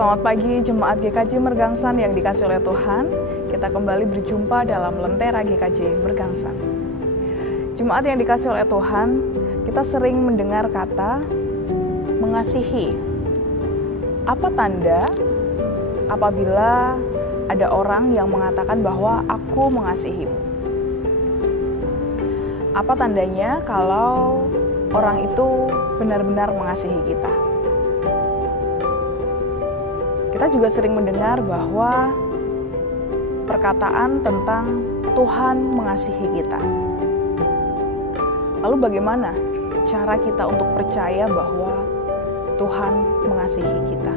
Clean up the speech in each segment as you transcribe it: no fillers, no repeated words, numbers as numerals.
Selamat pagi Jemaat GKJ Mergangsan yang dikasihi oleh Tuhan. Kita kembali berjumpa dalam Lentera GKJ Mergangsan. Jemaat yang dikasihi oleh Tuhan, kita sering mendengar kata mengasihi. Apa tanda apabila ada orang yang mengatakan bahwa aku mengasihimu? Apa tandanya kalau orang itu benar-benar mengasihi kita? Kita juga sering mendengar bahwa perkataan tentang Tuhan mengasihi kita. Lalu bagaimana cara kita untuk percaya bahwa Tuhan mengasihi kita?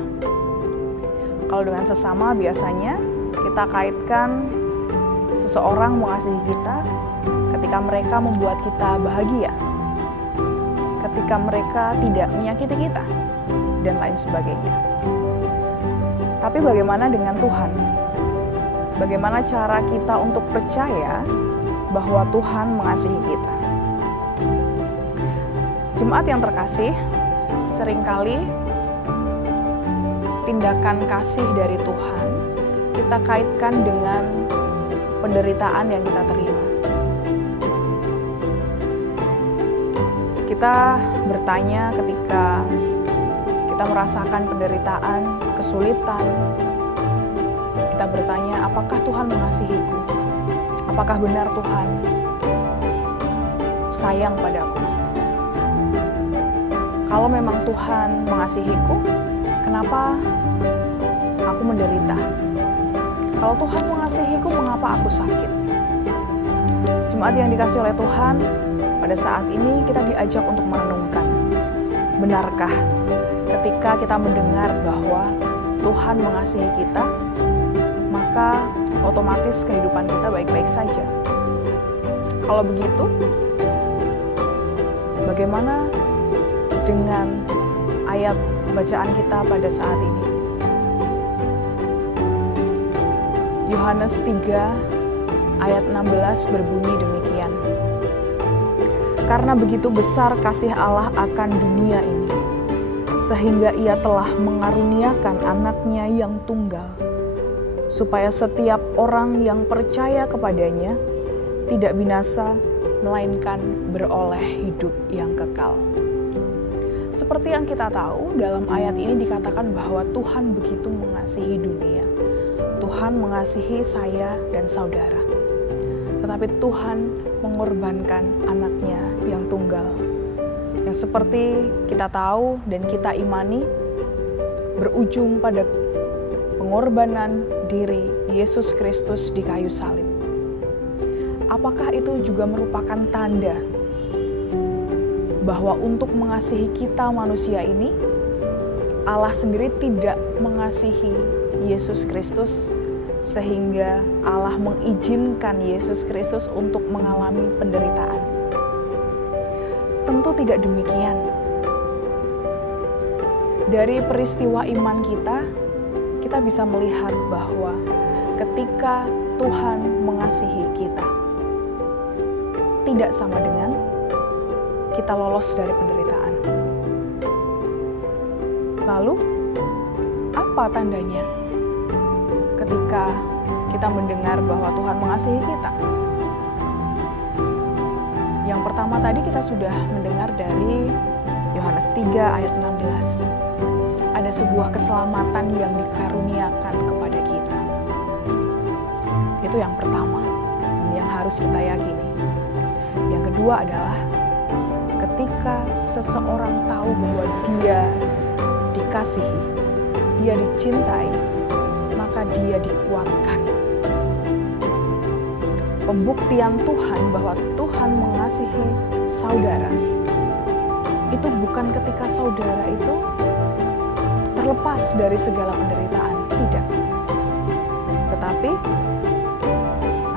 Kalau dengan sesama biasanya kita kaitkan seseorang mengasihi kita ketika mereka membuat kita bahagia, ketika mereka tidak menyakiti kita, dan lain sebagainya. Tapi bagaimana dengan Tuhan? Bagaimana cara kita untuk percaya bahwa Tuhan mengasihi kita? Jemaat yang terkasih, seringkali tindakan kasih dari Tuhan kita kaitkan dengan penderitaan yang kita terima. Kita bertanya ketika kita merasakan penderitaan, kesulitan. Kita bertanya, apakah Tuhan mengasihiku? Apakah benar Tuhan sayang padaku? Kalau memang Tuhan mengasihiku, kenapa aku menderita? Kalau Tuhan mengasihiku, mengapa aku sakit? Jemaat yang dikasihi oleh Tuhan, pada saat ini kita diajak untuk merenungkan. Benarkah ketika kita mendengar bahwa Tuhan mengasihi kita, maka otomatis kehidupan kita baik-baik saja? Kalau begitu, bagaimana dengan ayat bacaan kita pada saat ini? Yohanes 3 ayat 16 berbunyi demikian. Karena begitu besar kasih Allah akan dunia ini, sehingga Ia telah mengaruniakan anaknya yang tunggal, supaya setiap orang yang percaya kepadanya tidak binasa, melainkan beroleh hidup yang kekal. Seperti yang kita tahu, dalam ayat ini dikatakan bahwa Tuhan begitu mengasihi dunia. Tuhan mengasihi saya dan saudara. Tetapi Tuhan mengorbankan anaknya yang tunggal. Yang seperti kita tahu dan kita imani, berujung pada pengorbanan diri Yesus Kristus di kayu salib. Apakah itu juga merupakan tanda bahwa untuk mengasihi kita manusia ini, Allah sendiri tidak mengasihi Yesus Kristus, sehingga Allah mengizinkan Yesus Kristus untuk mengalami penderitaan? Tentu tidak demikian. Dari peristiwa iman kita bisa melihat bahwa ketika Tuhan mengasihi kita, tidak sama dengan kita lolos dari penderitaan. Lalu, apa tandanya ketika kita mendengar bahwa Tuhan mengasihi kita? Yang pertama tadi kita sudah mendengar dari Yohanes 3 ayat 16. Ada sebuah keselamatan yang dikaruniakan kepada kita. Itu yang pertama, yang harus kita yakini. Yang kedua adalah ketika seseorang tahu bahwa dia dikasihi, dia dicintai, maka dia dikuatkan. Pembuktian Tuhan bahwa Tuhan mengasihi saudara itu bukan ketika saudara itu terlepas dari segala penderitaan, tidak. Tetapi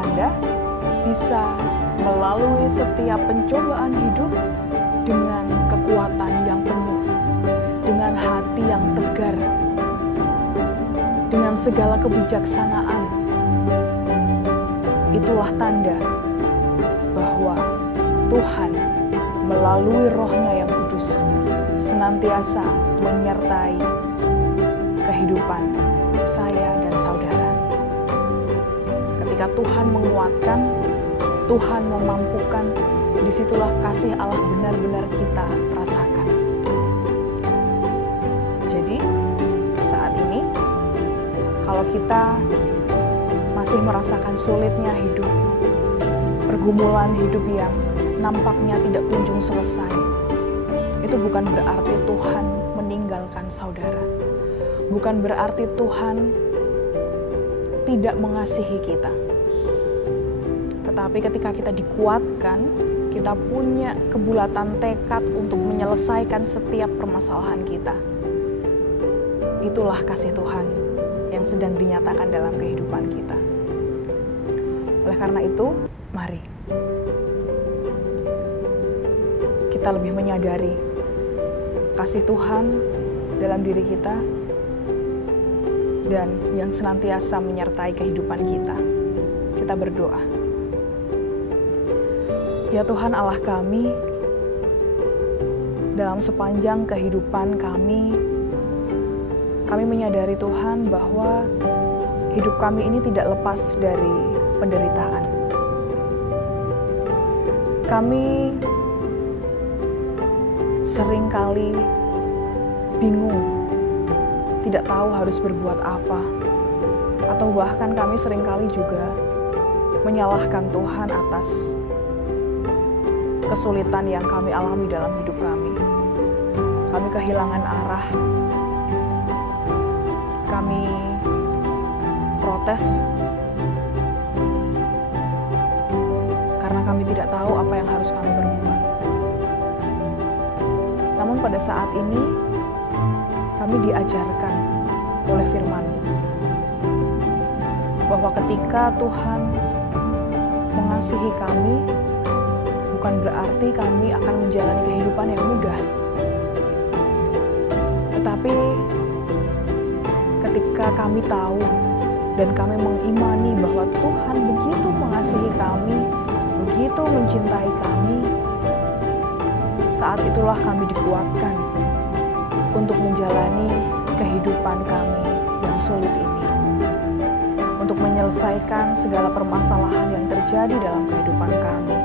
Anda bisa melalui setiap pencobaan hidup dengan kekuatan yang penuh, dengan hati yang tegar, dengan segala kebijaksanaan. Itulah tanda bahwa Tuhan melalui Roh-Nya yang kudus senantiasa menyertai kehidupan saya dan saudara. Ketika Tuhan menguatkan, Tuhan memampukan, disitulah kasih Allah benar-benar kita rasakan. Jadi, saat ini, kalau kita masih merasakan sulitnya hidup, pergumulan hidup yang nampaknya tidak kunjung selesai, itu bukan berarti Tuhan meninggalkan saudara. Bukan berarti Tuhan tidak mengasihi kita. Tetapi ketika kita dikuatkan, kita punya kebulatan tekad untuk menyelesaikan setiap permasalahan kita. Itulah kasih Tuhan yang sedang dinyatakan dalam kehidupan kita. Oleh karena itu, mari kita lebih menyadari kasih Tuhan dalam diri kita dan yang senantiasa menyertai kehidupan kita. Kita berdoa. Ya Tuhan Allah kami, dalam sepanjang kehidupan kami menyadari Tuhan bahwa hidup kami ini tidak lepas dari penderitaan. Kami seringkali bingung, tidak tahu harus berbuat apa, atau bahkan kami seringkali juga menyalahkan Tuhan atas kesulitan yang kami alami dalam hidup kami. Kami kehilangan arah, kami protes karena kami tidak tahu apa yang harus kami perbuat. Namun pada saat ini kami diajarkan oleh firman-Mu bahwa ketika Tuhan mengasihi kami, bukan berarti kami akan menjalani kehidupan yang mudah. Tetapi ketika kami tahu dan kami mengimani bahwa Tuhan begitu mengasihi kami, begitu mencintai kami, saat itulah kami dikuatkan untuk menjalani kehidupan kami yang sulit ini, untuk menyelesaikan segala permasalahan yang terjadi dalam kehidupan kami,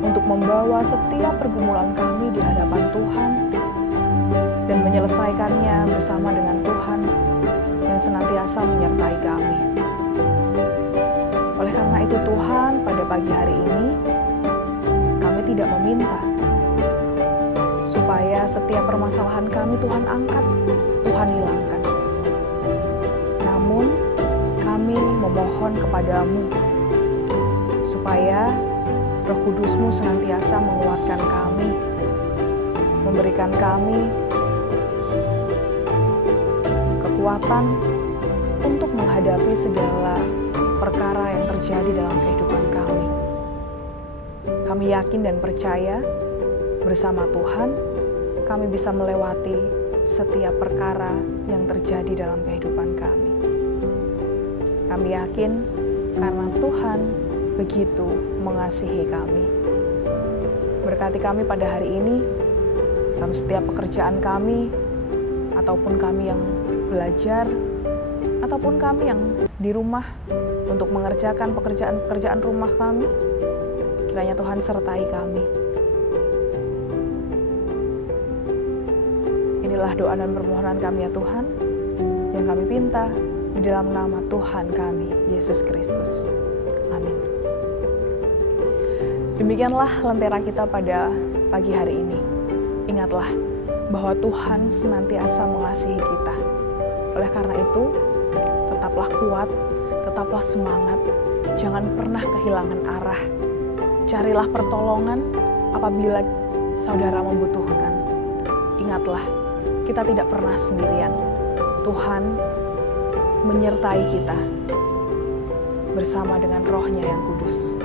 untuk membawa setiap pergumulan kami di hadapan Tuhan dan menyelesaikannya bersama dengan Tuhan yang senantiasa menyertai kami. Oleh karena itu Tuhan, pada pagi hari ini kami tidak meminta supaya setiap permasalahan kami Tuhan angkat, Tuhan hilangkan. Namun kami memohon kepadamu supaya Roh Kudus-Mu senantiasa menguatkan kami, memberikan kami kekuatan untuk menghadapi segala perkara yang terjadi dalam kehidupan kami. Kami yakin dan percaya bersama Tuhan, kami bisa melewati setiap perkara yang terjadi dalam kehidupan kami. Kami yakin karena Tuhan begitu mengasihi kami. Berkati kami pada hari ini, dalam setiap pekerjaan kami, ataupun kami yang belajar, ataupun kami yang di rumah untuk mengerjakan pekerjaan-pekerjaan rumah kami. Kiranya Tuhan sertai kami. Inilah doa dan permohonan kami ya Tuhan, yang kami pinta di dalam nama Tuhan kami, Yesus Kristus. Amin. Demikianlah lentera kita pada pagi hari ini. Ingatlah bahwa Tuhan senantiasa mengasihi kita. Oleh karena itu, tetaplah kuat, tetaplah semangat, jangan pernah kehilangan arah. Carilah pertolongan apabila saudara membutuhkan. Ingatlah, kita tidak pernah sendirian. Tuhan menyertai kita bersama dengan Roh-Nya yang kudus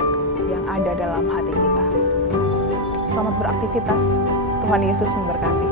yang ada dalam hati kita. Selamat beraktivitas. Tuhan Yesus memberkati.